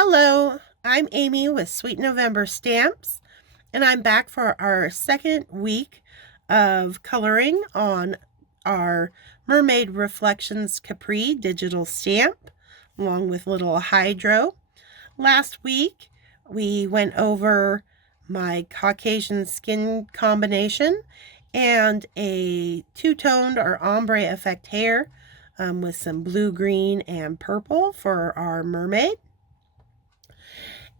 Hello, I'm Amy with Sweet November Stamps, and I'm back for our second week of coloring on our Mermaid Reflections Capri digital stamp, along with little hydro. Last week, we went over my Caucasian skin combination and a two-toned or ombre effect hair with some blue, green, and purple for our mermaid.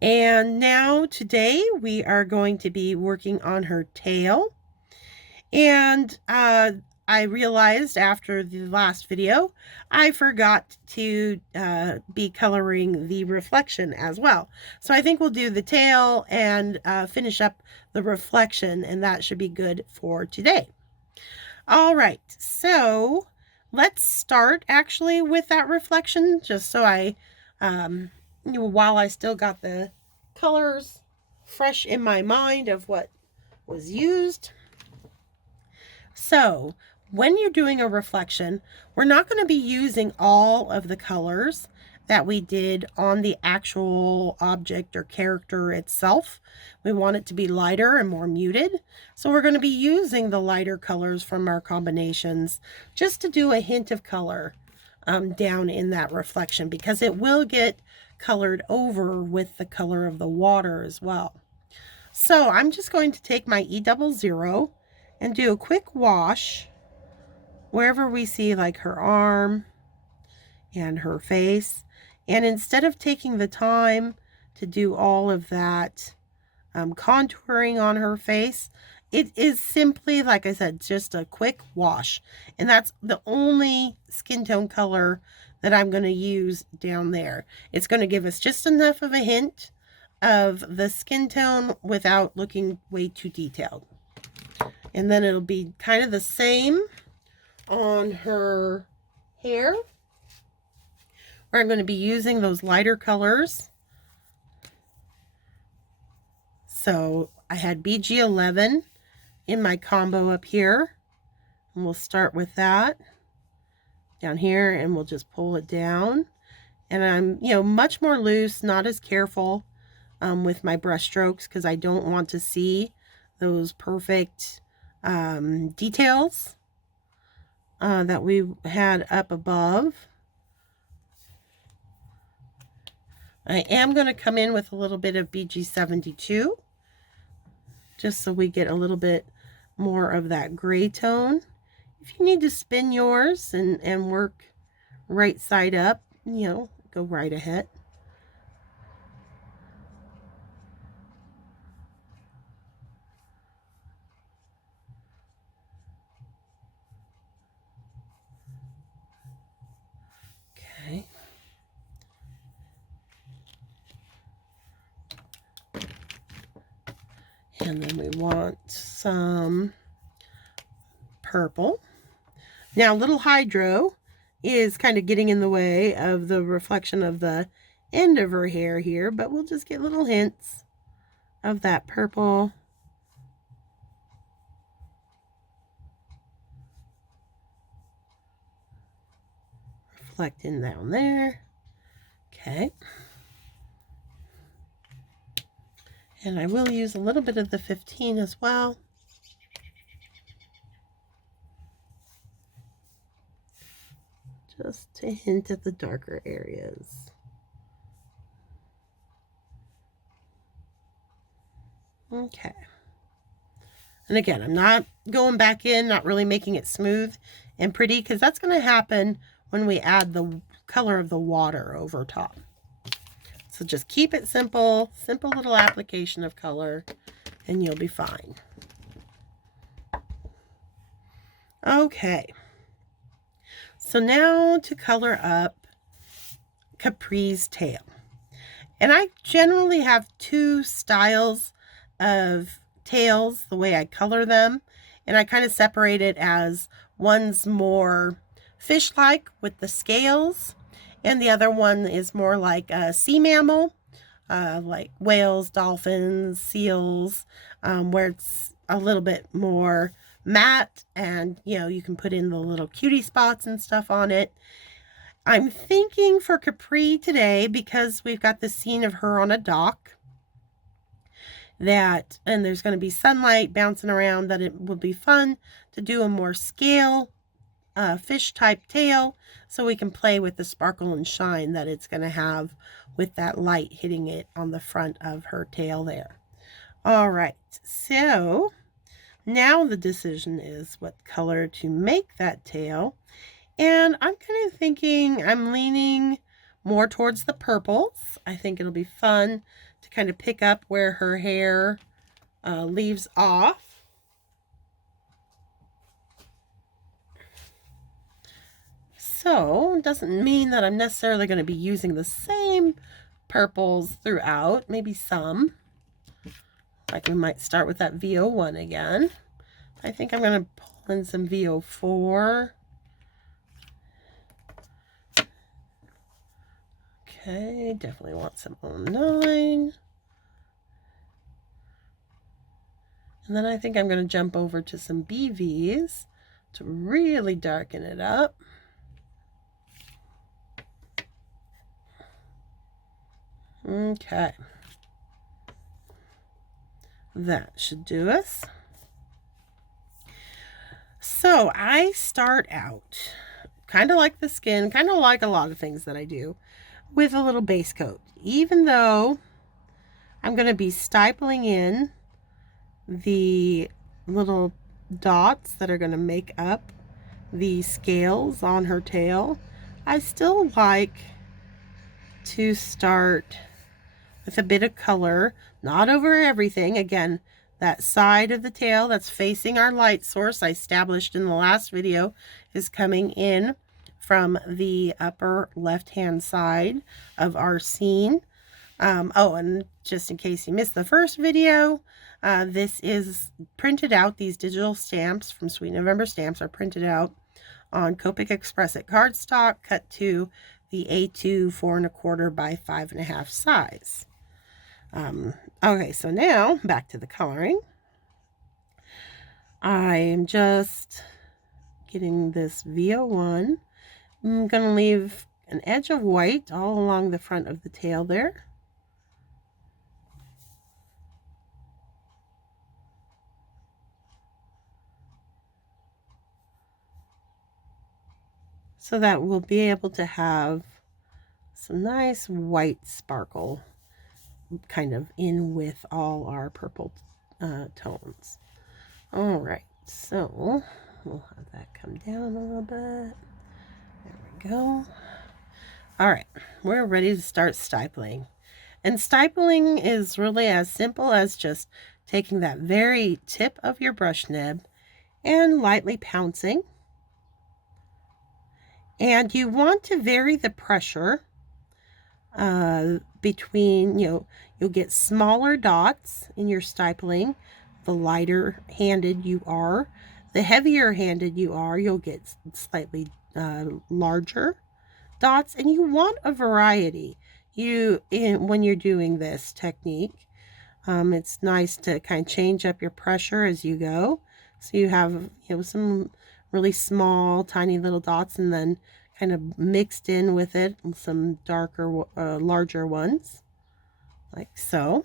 And now today we are going to be working on her tail. And I realized after the last video, I forgot to be coloring the reflection as well. So I think we'll do the tail and finish up the reflection, and that should be good for today. All right, so let's start actually with that reflection, just so I while I still got the colors fresh in my mind of what was used. So when you're doing a reflection, we're not going to be using all of the colors that we did on the actual object or character itself. We want it to be lighter and more muted. So we're going to be using the lighter colors from our combinations just to do a hint of color down in that reflection, because it will get colored over with the color of the water as well. So I'm just going to take my E00 and do a quick wash wherever we see like her arm and her face. And instead of taking the time to do all of that contouring on her face, it is simply, like I said, just a quick wash. And that's the only skin tone color that I'm going to use down there. It's going to give us just enough of a hint of the skin tone without looking way too detailed. And then it'll be kind of the same on her hair, where I'm going to be using those lighter colors. So I had BG11 in my combo up here, and we'll start with that down here, and we'll just pull it down. And I'm, much more loose, not as careful with my brush strokes, because I don't want to see those perfect details that we had up above. I am going to come in with a little bit of BG72, just so we get a little bit more of that gray tone. If you need to spin yours and work right side up, go right ahead. Okay. And then we want some purple. Now, little hydro is kind of getting in the way of the reflection of the end of her hair here, but we'll just get little hints of that purple. Reflecting down there. Okay. And I will use a little bit of the 15 as well. Just to hint at the darker areas. Okay. And again, I'm not going back in, not really making it smooth and pretty, because that's going to happen when we add the color of the water over top. So just keep it simple, simple little application of color, and you'll be fine. Okay. So now to color up Capri's tail. And I generally have two styles of tails, the way I color them. And I kind of separate it as one's more fish-like with the scales, and the other one is more like a sea mammal, like whales, dolphins, seals, where it's a little bit more matte, and you can put in the little cutie spots and stuff on it. I'm thinking for Capri today, because we've got the scene of her on a dock, and there's going to be sunlight bouncing around, that it would be fun to do a more scale fish type tail, so we can play with the sparkle and shine that it's going to have with that light hitting it on the front of her tail there. All right, so now the decision is what color to make that tail. And I'm kind of thinking, I'm leaning more towards the purples. I think it'll be fun to kind of pick up where her hair leaves off. So it doesn't mean that I'm necessarily going to be using the same purples throughout, maybe some. Like we might start with that VO1 again. I think I'm going to pull in some VO4. Okay, definitely want some 09. And then I think I'm going to jump over to some BVs to really darken it up. Okay. That should do us. So I start out kind of like the skin, kind of like a lot of things that I do, with a little base coat. Even though I'm going to be stippling in the little dots that are going to make up the scales on her tail, I still like to start with a bit of color, not over everything. Again, that side of the tail that's facing our light source I established in the last video is coming in from the upper left hand side of our scene. Oh, and just in case you missed the first video, this is printed out. These digital stamps from Sweet November Stamps are printed out on Copic Express at cardstock, cut to the A2 4 1/4 by 5 1/2 size. Okay, so now back to the coloring. I am just getting this VO1. I'm going to leave an edge of white all along the front of the tail there. So that we'll be able to have some nice white sparkle kind of in with all our purple tones. All right, so we'll have that come down a little bit. There we go. All right, we're ready to start stippling. And stippling is really as simple as just taking that very tip of your brush nib and lightly pouncing. And you want to vary the pressure between, you'll get smaller dots in your stippling. The lighter handed you are, the heavier handed you are, you'll get slightly larger dots. And you want a variety when you're doing this technique. It's nice to kind of change up your pressure as you go. So you have some really small, tiny little dots, and then kind of mixed in with it some darker, larger ones, like so.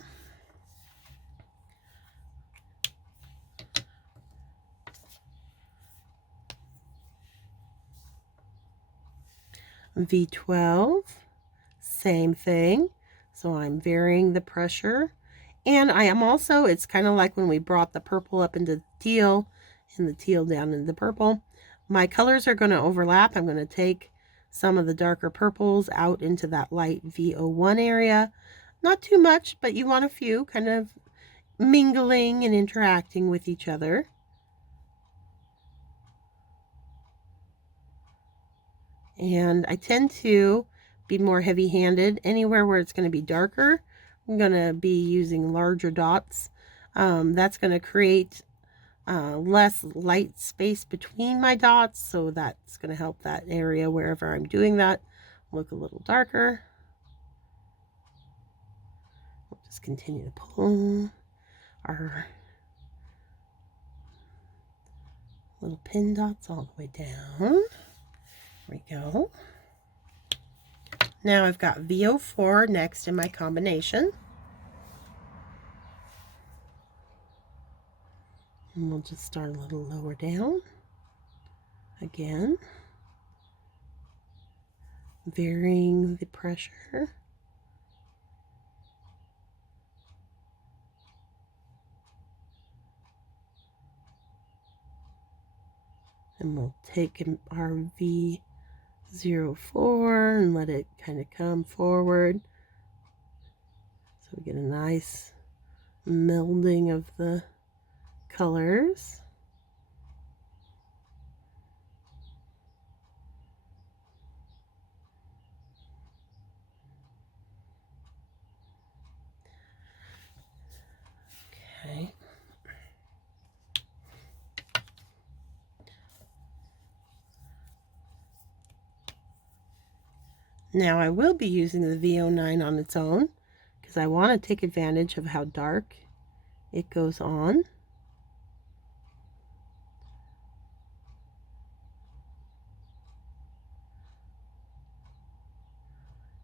V12, same thing. So I'm varying the pressure. And I am also, it's kind of like when we brought the purple up into the teal and the teal down into the purple. My colors are going to overlap. I'm going to take some of the darker purples out into that light VO1 area. Not too much, but you want a few kind of mingling and interacting with each other. And I tend to be more heavy-handed. Anywhere where it's going to be darker, I'm going to be using larger dots. That's going to create less light space between my dots, so that's going to help that area wherever I'm doing that look a little darker. We'll just continue to pull our little pin dots all the way down. There we go. Now I've got VO4 next in my combination. And we'll just start a little lower down. Again, varying the pressure. And we'll take our V04 and let it kind of come forward. So we get a nice melding of the colors. Okay. Now I will be using the VO9 on its own because I want to take advantage of how dark it goes on.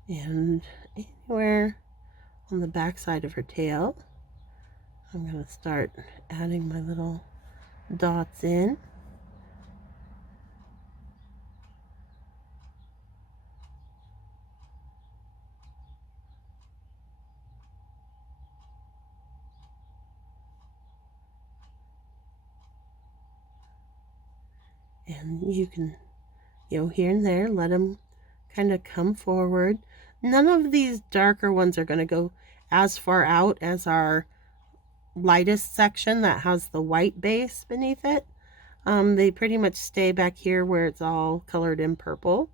And anywhere on the back side of her tail, I'm going to start adding my little dots in. And you can, here and there, let them kind of come forward. None of these darker ones are going to go as far out as our lightest section that has the white base beneath it. They pretty much stay back here where it's all colored in purple.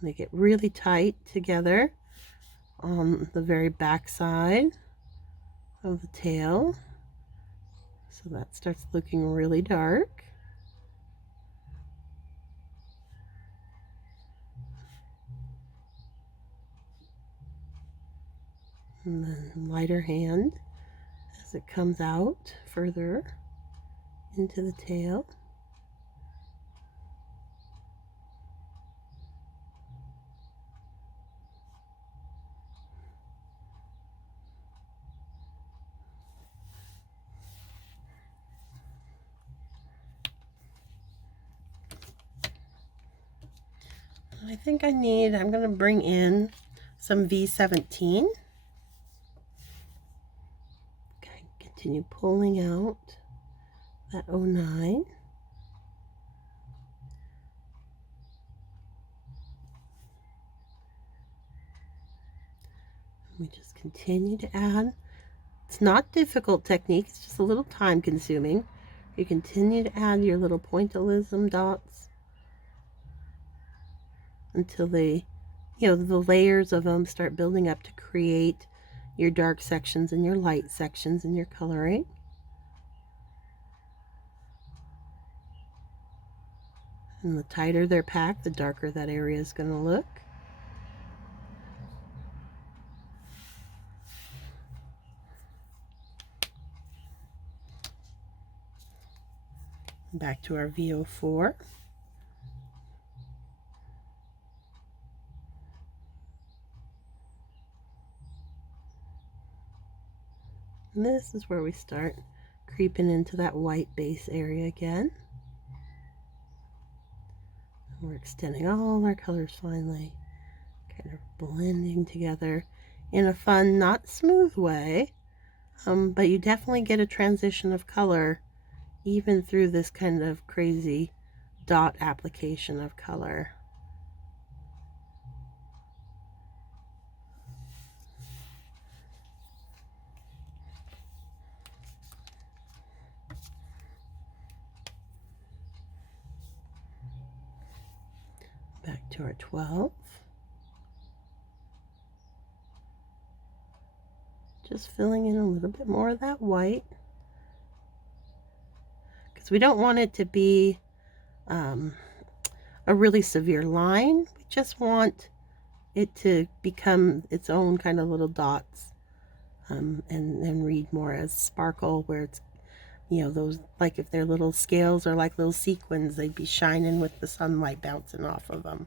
They get really tight together on the very back side of the tail. So that starts looking really dark. And then lighter hand as it comes out further into the tail. I think I'm going to bring in some V17. Okay, continue pulling out that 09. We just continue to add. It's not difficult technique, it's just a little time consuming. You continue to add your little pointillism dots until they, the layers of them start building up to create your dark sections and your light sections in your coloring. And the tighter they're packed, the darker that area is going to look. Back to our VO4. And this is where we start creeping into that white base area again. And we're extending all our colors finally, kind of blending together in a fun, not smooth way, but you definitely get a transition of color even through this kind of crazy dot application of color. Back to our 12. Just filling in a little bit more of that white, because we don't want it to be a really severe line. We just want it to become its own kind of little dots, and read more as sparkle, where it's you know, those, like if their little scales are like little sequins, they'd be shining with the sunlight bouncing off of them.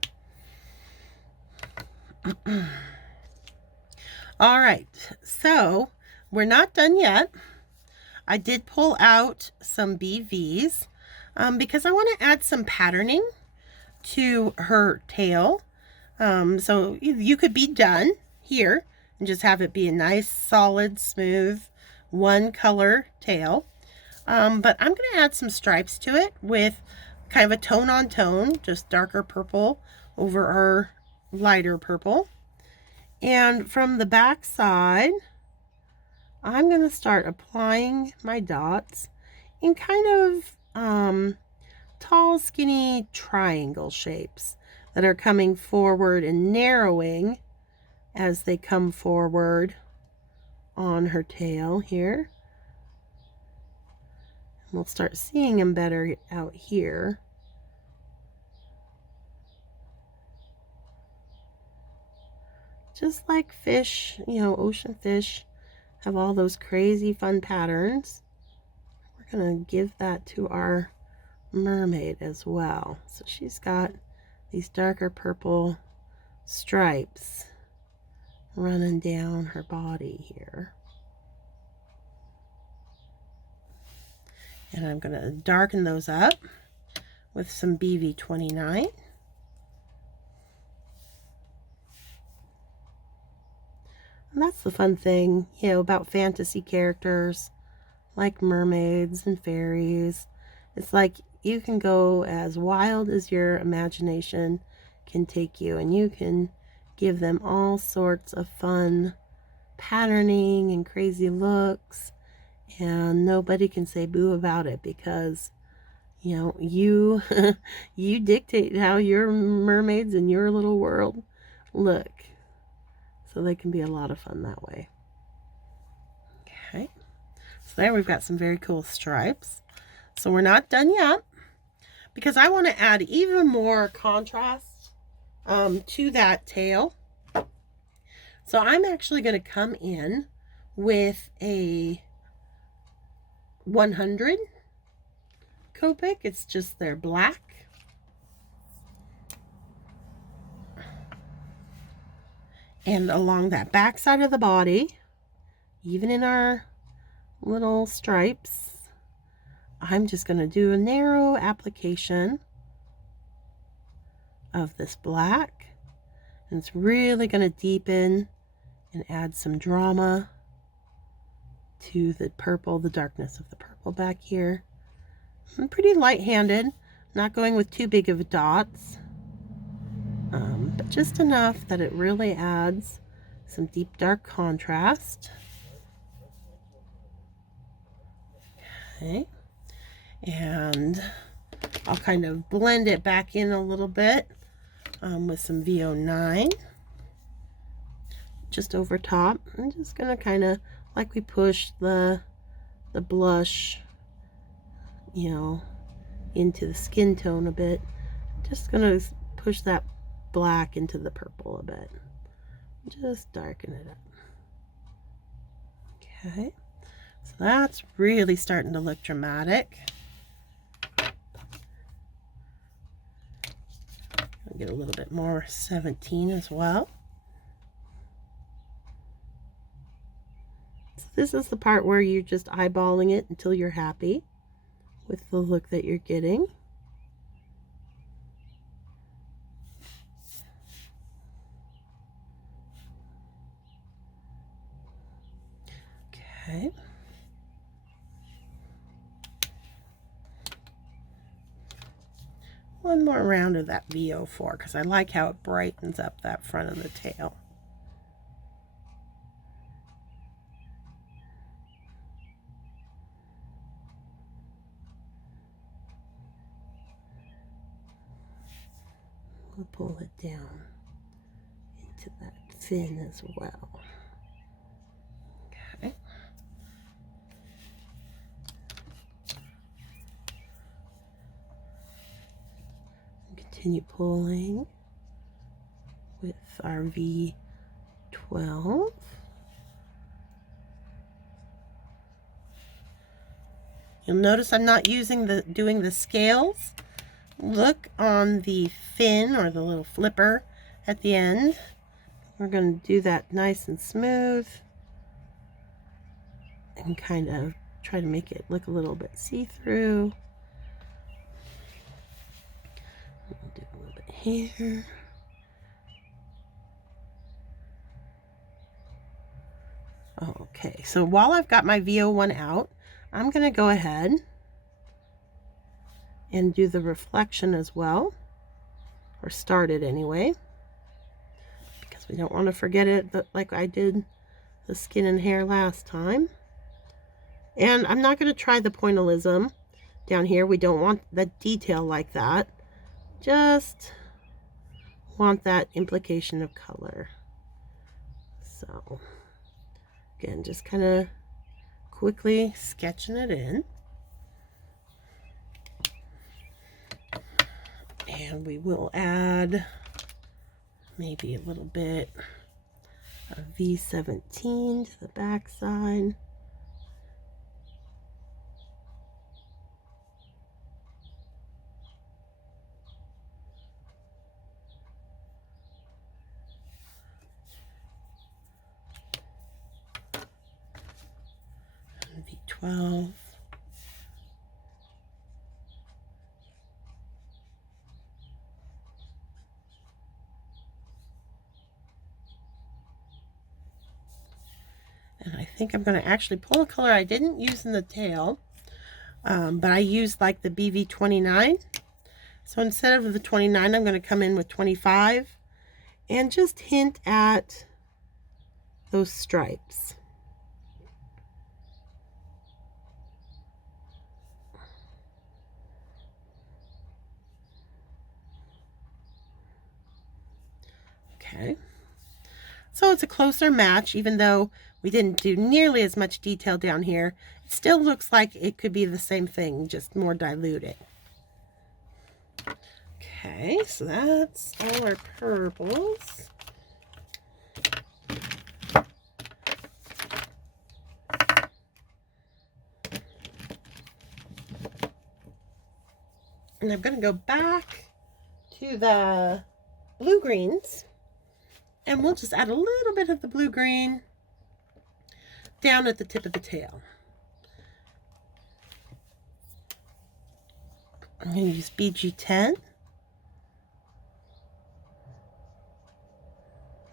All right, so we're not done yet. I did pull out some BVs because I want to add some patterning to her tail. So you could be done here and just have it be a nice, solid, smooth, one color tail. But I'm going to add some stripes to it with kind of a tone on tone, just darker purple over our lighter purple. And from the back side, I'm going to start applying my dots in kind of tall, skinny triangle shapes that are coming forward and narrowing as they come forward on her tail here. We'll start seeing them better out here. Just like fish, you know, ocean fish have all those crazy fun patterns. We're going to give that to our mermaid as well. So she's got these darker purple stripes running down her body here. And I'm going to darken those up with some BV29. And that's the fun thing, you know, about fantasy characters like mermaids and fairies. It's like you can go as wild as your imagination can take you, and you can give them all sorts of fun patterning and crazy looks, and nobody can say boo about it because, you know, you you dictate how your mermaids in your little world look. So they can be a lot of fun that way. Okay, so there we've got some very cool stripes. So we're not done yet because I want to add even more contrast to that tail. So I'm actually going to come in with a 100 Copic. It's just their black. And along that back side of the body, even in our little stripes, I'm just going to do a narrow application of this black. And it's really going to deepen and add some drama to the purple, the darkness of the purple back here. I'm pretty light-handed, not going with too big of dots. But just enough that it really adds some deep dark contrast. Okay, and I'll kind of blend it back in a little bit with some VO9 just over top. I'm just gonna kind of, like we push the blush, you know, into the skin tone a bit, just gonna push that black into the purple a bit, just darken it up. Okay, so that's really starting to look dramatic. I'll get a little bit more 17 as well. So this is the part where you're just eyeballing it until you're happy with the look that you're getting. Okay. One more round of that VO4 because I like how it brightens up that front of the tail. We'll pull it down into that fin as well. Okay. Continue pulling with our V12. You'll notice I'm not doing the scales. Look on the fin or the little flipper at the end. We're going to do that nice and smooth and kind of try to make it look a little bit see-through. We'll do a little bit here. Okay, so while I've got my VO1 out, I'm going to go ahead and do the reflection as well, or start it anyway, because we don't want to forget it like I did the skin and hair last time. And I'm not going to try the pointillism down here. We don't want the detail like that. Just want that implication of color. So again, just kind of quickly sketching it in. And we will add maybe a little bit of V17 to the back side. V12. And I think I'm going to actually pull a color I didn't use in the tail, but I used like the BV29. So instead of the 29, I'm going to come in with 25 and just hint at those stripes. Okay. So it's a closer match, even though we didn't do nearly as much detail down here. It still looks like it could be the same thing, just more diluted. Okay, so that's all our purples. And I'm going to go back to the blue-greens. And we'll just add a little bit of the blue-green down at the tip of the tail. I'm going to use BG10.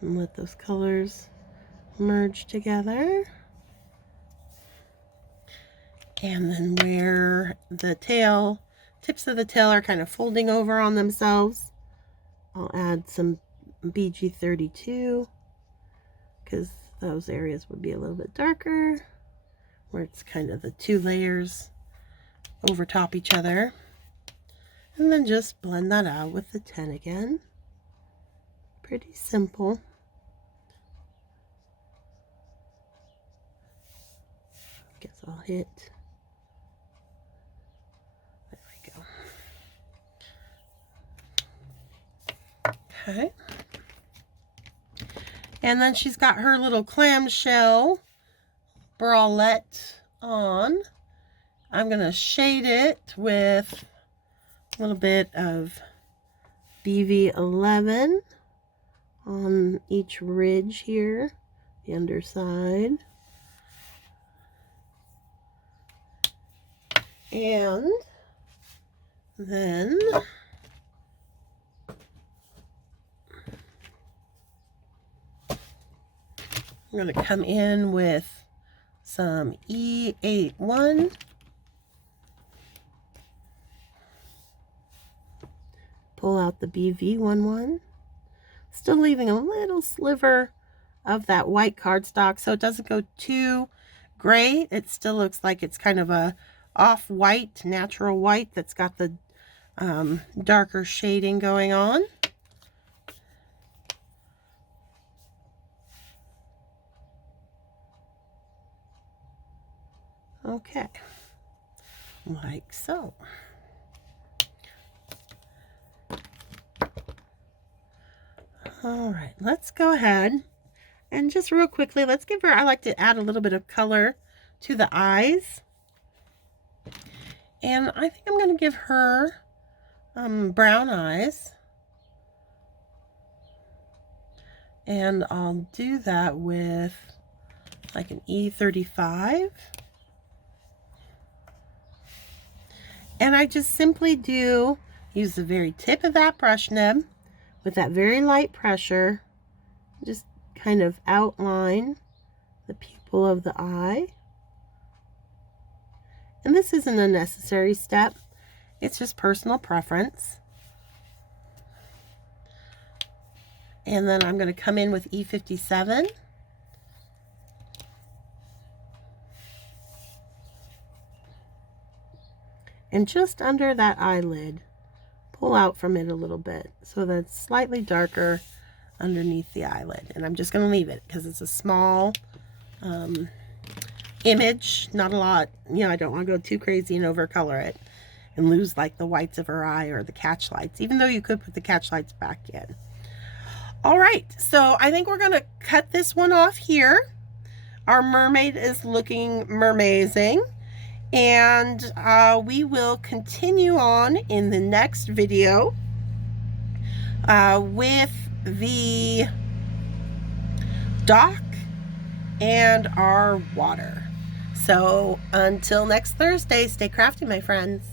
And let those colors merge together. And then where the tips of the tail are kind of folding over on themselves, I'll add some BG32, because those areas would be a little bit darker, where it's kind of the two layers over top each other. And then just blend that out with the 10 again. Pretty simple. Guess I'll hit. There we go. Okay. And then she's got her little clamshell bralet on. I'm going to shade it with a little bit of BV11 on each ridge here, the underside. And then I'm going to come in with some E81. Pull out the BV11. Still leaving a little sliver of that white cardstock so it doesn't go too gray. It still looks like it's kind of a off-white, natural white that's got the darker shading going on. Okay, like so. All right, let's go ahead and just real quickly, let's give her, I like to add a little bit of color to the eyes. And I think I'm going to give her brown eyes. And I'll do that with like an E35. And I just simply use the very tip of that brush nib with that very light pressure, just kind of outline the pupil of the eye. And this isn't a necessary step, it's just personal preference. And then I'm going to come in with E57. And just under that eyelid, pull out from it a little bit so that it's slightly darker underneath the eyelid. And I'm just going to leave it because it's a small image, not a lot. You know, I don't want to go too crazy and overcolor it and lose like the whites of her eye or the catch lights, even though you could put the catch lights back in. All right, so I think we're going to cut this one off here. Our mermaid is looking mermazing, and we will continue on in the next video with the dock and our water. So until next Thursday, stay crafty, my friends.